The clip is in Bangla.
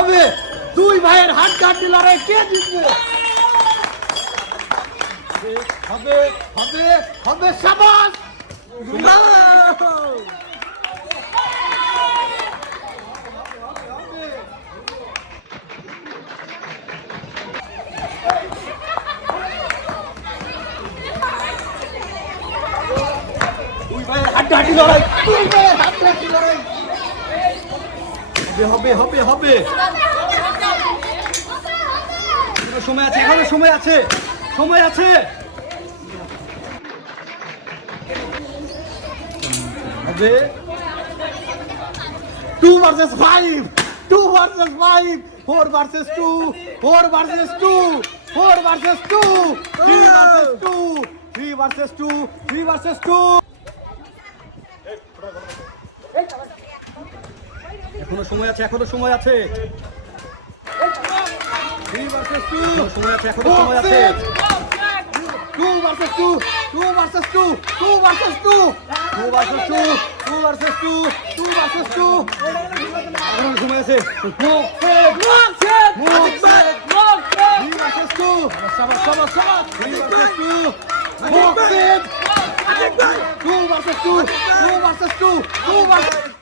হবে দুই ভাইয়ের হাড্ডাহাড্ডি লড়াই কে জিতবে হবে হবে হবে শাবাশ দুই ভাইয়ের হাড্ডাহাড্ডি লড়াই দুই ভাইয়ের হাড্ডাহাড্ডি লড়াই হবে হবে হবে সময় আছে এখনো সময় আছে সময় আছে হবে 2 versus 5 2 versus 5 4 versus 2 4 versus 2 4 versus 2 3 versus 2 3 versus 2 3 versus 2 এখনো সময় আছে এখনো সময় আছে 3 versus 2 সময় আছে এখনো সময় আছে 2 versus 2 2 versus 2 2 versus 2 2 versus 2 2 versus 2 2 versus 2 এখনো সময় আছে 3 versus 2 শাবাশ শাবাশ শাবাশ 3 versus 2 2 versus 2 2 versus 2 2 versus